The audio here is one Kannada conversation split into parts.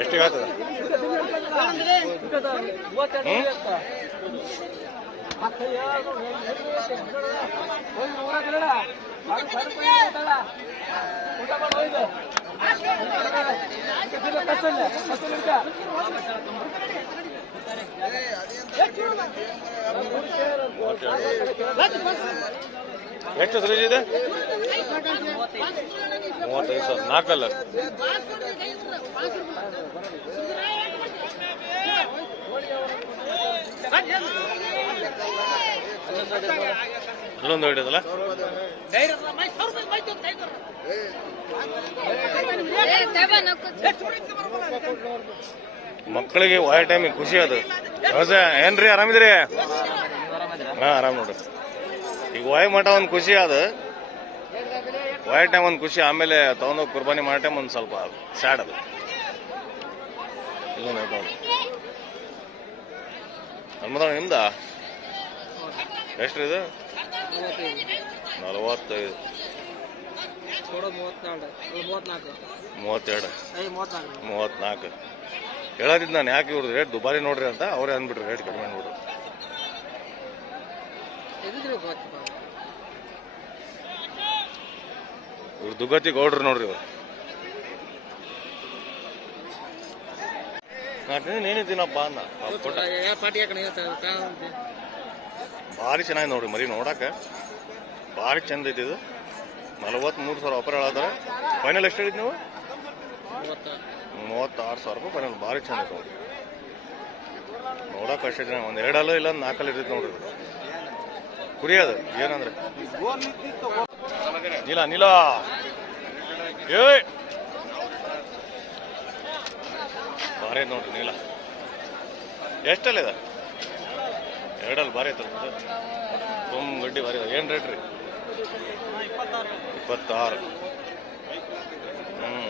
ಎಷ್ಟಿಗೆ ಆಗ್ತದೆ ಎಷ್ಟು ಸೈಜ್ ಇದೆ? ಮೂವತ್ತೈದು ಸಾವಿರ. ನಾಲ್ಕಲ್ಲ? ಇಲ್ಲೊಂದು ಹಿಡಿದಲ್ಲ ಮಕ್ಕಳಿಗೆ ವಾಯ ಟೈಮಿಗೆ ಖುಷಿ ಅದು. ಹೊಸ ಏನ್ರಿ ಆರಾಮಿದ್ರಿ? ಹಾ ಆರಾಮ್ ನೋಡ್ರಿ. ಈಗ ವಾಯು ಮಠ ಒಂದು ಖುಷಿ ಅದು. ವಾಯ್ ಟೈಮ್ ಒಂದು ಖುಷಿ ಆಮೇಲೆ ತಗೊಂಡೋಗಿ ಕುರ್ಬಾನಿ ಮಾಡೋ ಟೈಮ್ ಒಂದು ಸ್ವಲ್ಪ ಸ್ಯಾಡ್ ಅದು. ನೋಡಿ ಹನುಮದ ನಿಮ್ದ? ಎಷ್ಟು ಇದು? ನಲವತ್ತೈದು. ಮೂವತ್ತೆರಡು. ಮೂವತ್ನಾಲ್ಕು. ಹೇಳೋದಿದ್ದು ನಾನು ಯಾಕೆ ಇವ್ರದ್ದು ರೇಟ್ ದುಬಾರಿ ನೋಡ್ರಿ ಅಂತ ಅವರೇ ಅಂದ್ಬಿಟ್ರು ರೇಟ್ ಕಡಿಮೆ ನೋಡ್ರಿ. ಇವ್ರ ದುಗತಿ ಗೌಡ್ರು ನೋಡ್ರಿ ಇವ್ರು. ಏನಿದ್ದೀನಪ್ಪ ಅನ್ನ. ಭಾರಿ ಚೆನ್ನಾಗಿ ನೋಡ್ರಿ ಮರಿ ನೋಡಕ್ಕೆ. ಭಾರಿ ಚಂದ ಐತಿ ಇದು. ನಲವತ್ಮೂರು ಸಾವಿರ ಆಫರ್ ಹೇಳಿದ್ರೆ ಫೈನಲ್ ಎಷ್ಟು ಹೇಳಿದ್ ನೀವು? ಮೂವತ್ತಾರು ಸಾವಿರ ರೂಪಾಯಿ ಫೈನಲ್, ಭಾರಿ ಚಂದ ಐತೆ ನೋಡಿ ನೋಡೋಕೆ ಅಷ್ಟೇ ಚೆನ್ನಾಗಿ ಒಂದು ಎರಡಲ್ಲೂ ಇಲ್ಲ, ಒಂದು ನಾಲ್ಕಲ್ಲಿ ಇರ್ತೈತೆ ನೋಡ್ರಿ. ಕುರಿ ಅದು, ಏನಂದ್ರೆ? ನೀಲ ನೀಲ! ಏಯ್! ಭಾರಿ ನೋಡ್ರಿ ನೀಲ. ಎಷ್ಟಲ್ಲಿ ಇದೆ? ಎರಡಲ್ಲಿ ಭಾರಿ ಐತಲ್ಲ ತುಂಬ ಗಡ್ಡಿ ಭಾರಿ ಏನು ರೇಟ್ ರೀ? ಇಪ್ಪತ್ತಾರು. ಹ್ಞೂ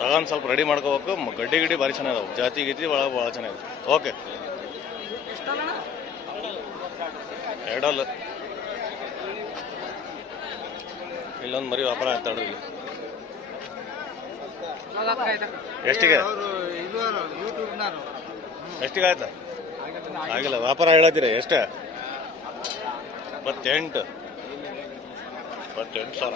ತಗೊಂಡು ಸ್ವಲ್ಪ ರೆಡಿ ಮಾಡ್ಕೋಬೇಕು. ಗಡ್ಡಿ ಗಿಡ್ಡಿ ಭಾರಿ ಚೆನ್ನಾಗಿದಾವೆ ಜಾತಿ ಗೀತಿ ಭಾಳ ಭಾಳ ಚೆನ್ನಾಗಿದೆ ಓಕೆ ಎರಡಲ್ಲ. ಇಲ್ಲೊಂದು ಮರಿ ವ್ಯಾಪಾರ ಆಗ್ತಾಳ್ರಿ ಇಲ್ಲಿ. ಎಷ್ಟಿಗೆ? ಎಷ್ಟಿಗೆ ಆಯ್ತಾ? ಆಗಿಲ್ಲ. ವ್ಯಾಪಾರ ಹೇಳತ್ತೀರಿ. ಎಷ್ಟು? ಇಪ್ಪತ್ತೆಂಟು. ಇಪ್ಪತ್ತೆಂಟು ಸಾವಿರ.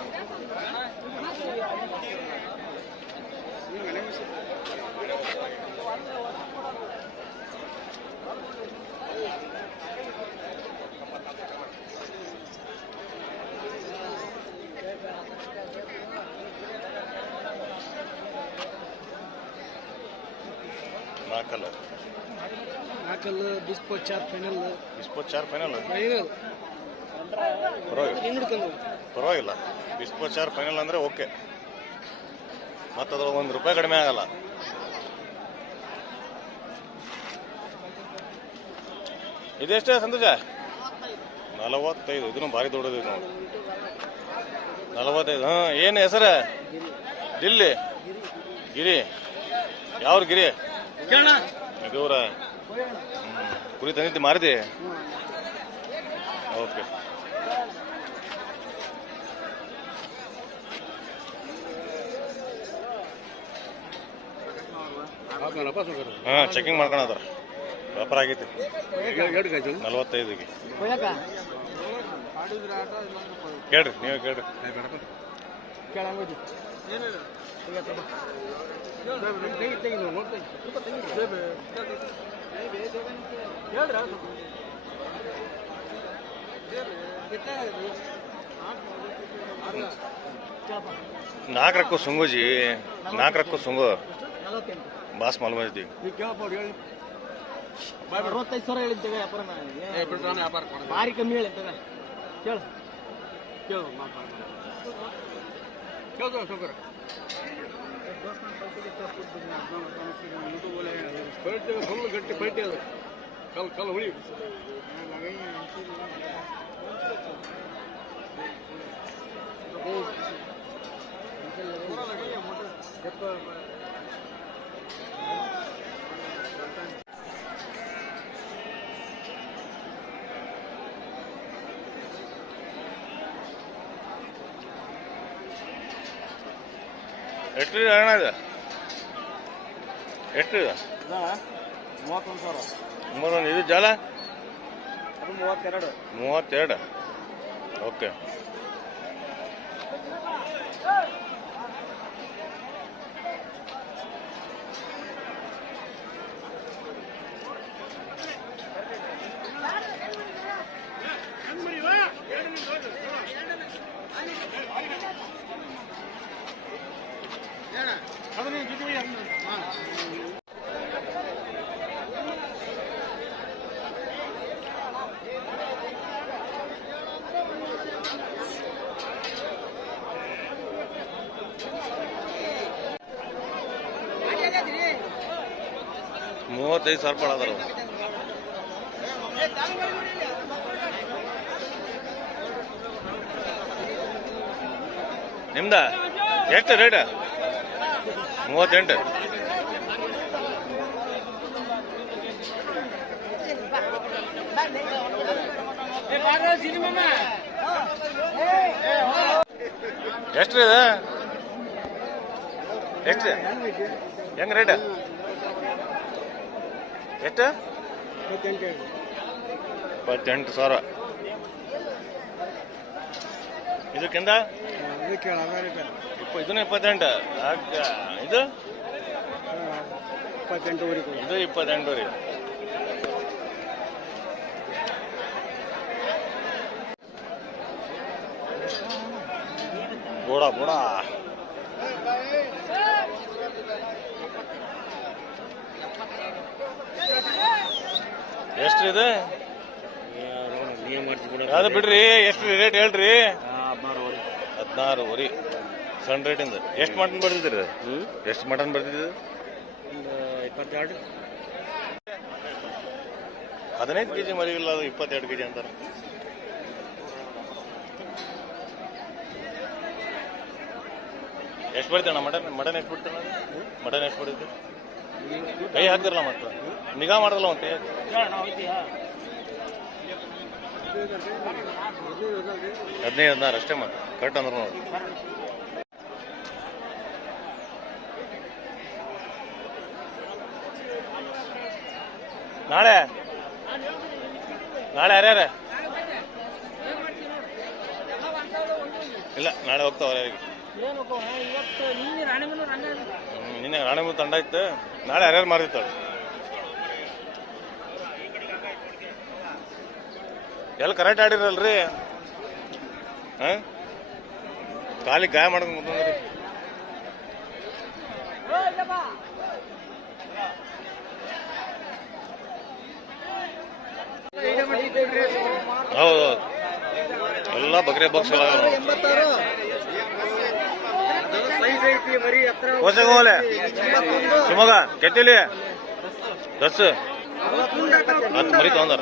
ನಾಲ್ಕಲ್ಲ? ನಾಲ್ಕಲ್ ಡಿಸ್ಪೋ ಚಾರ್ ಫೈನಲ್ ಚಾರ್ ಫೈನಲ್ ಫೈನಲ್ ಪರವಾಗಿಲ್ಲ. ಪರವಾಗಿಲ್ಲ. ಇಸ್ಪತ್ ಚಾರ್ ಫೈನಲ್ ಅಂದ್ರೆ ಓಕೆ ಮತ್ತೆ ಅದ್ರೊಳಗೆ ಒಂದು ರೂಪಾಯಿ ಕಡಿಮೆ ಆಗಲ್ಲ. ಇದೆಷ್ಟೇ ಸಂತೋಷ? ನಲವತ್ತೈದು. ಇದನ್ನು ಭಾರಿ ದೊಡ್ಡದಿದೆ ನೋಡಿ. ನಲವತ್ತೈದು. ಹಾ, ಏನು ಹೆಸರ? ದಿಲ್ಲಿ. ಗಿರಿ. ಯಾವ್ರ ಗಿರಿ? ಇದೂರ ಕುರಿ ತಂದಿದ್ದು ಮಾರಿದಿ? ಓಕೆ. ಹಾಂ ಚೆಕಿಂಗ್ ಮಾಡ್ಕೊಳದ್ರ ವ್ಯಾಪಾರ ಆಗೈತಿ. ನಲವತ್ತೈದಿಗೆ. ಕೇಳ್ರಿ ನೀವು ಕೇಳ್ರಿ. ಸುಂಗು ನಾಲ್ಕರಕ್ಕೂ ಸುಂಗುಜಿ ನಾಲ್ಕರಕ್ಕೂ ಸುಂಗು. ಬಾಸ್ ಮಾಲ್ ಬಂದಿದ್ದೀವಿ ನೀವು ಕೇಳಪ್ಪ ಹೇಳಿ. ಅರವತ್ತೈದು ಸಾವಿರ ಹೇಳಿದ್ದೇವೆ ವ್ಯಾಪಾರ ಏ ಬಿಡ್ರಾನ ವ್ಯಾಪಾರ ಭಾರಿ ಕಮ್ಮಿ ಹೇಳಿದ್ದೇವೆ ಕೇಳು. ಕೇಳು ಕೇಳ್ದು ಶಂಕರ. ಪಲ್ಟಿ ಫುಲ್ ಗಟ್ಟಿ ಪಲ್ಟಿ ಅದು. ಕಲ್ ಕಲ್ ಹುಳಿ. ಎಷ್ಟು ಅಣ್ಣ ಇದೆ? ಎಷ್ಟು ಇದೆ? ಮೂವತ್ತೊಂದು ಸಾವಿರ. ಮೂರೊಂದು ಇದು ಜಾಲ? ಅದು ಮೂವತ್ತೆರಡು. ಮೂವತ್ತೆರಡು? ಓಕೆ. ಮೂವತ್ತೈದು ಸಾವಿರ ರೂಪಾಯಿ ಅದಾರ ನಿಮ್ದ? ಎಷ್ಟು ರೇಟ್ ಮೂವತ್ತೆಂಟು. ಎಷ್ಟು ರೀ ಎಷ್ಟು? ಹೆಂಗ್ ರೇಟ್ ಎಷ್ಟು? ಇಪ್ಪತ್ತೆಂಟು ಸಾವಿರ. ಇದಕ್ಕಿಂತ ಇದನ್ನ ಇಪ್ಪತ್ತೆಂಟು. ಇದು? ಇಪ್ಪತ್ತೆಂಟುವರೆ ಇದು ಇಪ್ಪತ್ತೆಂಟು ರೀ ಬೋಡ ಬೋಡ. ಎಷ್ಟು ಇದು ಅದು ಬಿಡ್ರಿ ಎಷ್ಟು ರೇಟ್ ಹೇಳ್ರಿ. ಹದಿನಾರು ವರಿ ಸಣ್ಣ ರೇಟಿಂದ ಎಷ್ಟು ಮಟನ್ ಬರ್ತಿದ್ರಿ ಎಷ್ಟು ಮಟನ್ ಬರ್ತಿದ್ದು ಇಪ್ಪತ್ತೆರಡು. ಹದಿನೈದು ಕೆಜಿ ಮರಿಗಿಲ್ಲ ಅದು ಇಪ್ಪತ್ತೆರಡು ಕೆಜಿ ಅಂತಾರೆ. ಎಷ್ಟು ಬರ್ತಣ್ಣ ಮಟನ್? ಮಟನ್ ಎಷ್ಟು ಬಿಡ್ತಾನ ಮಟನ್ ಎಷ್ಟು ಬಿಡುತ್ತೆ ಕೈ ಹಾಕ್ತಿರಲ್ಲ ಮತ್ತೆ ನಿಗಾ ಮಾಡಲ್ಲ ಮತ್ತೆ ಹದಿನೈದು ಹದಿನಾರು ಅಷ್ಟೇ ಮತ್ತೆ ಕರೆಕ್ಟ್ ಅಂದ್ರೆ ನೋಡಿ. ನಾಳೆ? ನಾಳೆ ಯಾರ್ಯಾರ? ಇಲ್ಲ, ನಾಳೆ ಹೋಗ್ತಾವ್ರೆ ನಿನ್ನೆ ರಾಣೆ ತಂಡ ಇತ್ತು. ನಾಳೆ ಯಾರ್ಯಾರು ಮಾರಿರ್ತಾಳೆ ಎಲ್ಲ ಕರೆಕ್ಟ್ ಆಡಿರಲ್ರಿ? ಕಾಲಿಗೆ ಗಾಯ ಮಾಡೋದು ಮುತ್ತಂದ್ರಿ ಹೌದು ಎಲ್ಲ ಬಕ್ರೆ ಬಾಕ್ಸ್ ಹತ್ರ ಕೋಸಗೋಲೆ ಶಿವಮೊಗ್ಗ ಕೆತ್ತಿಲಿ. ದಸ್ ಹತ್ತು ಮರಿ ತಗೊಂಡಾರ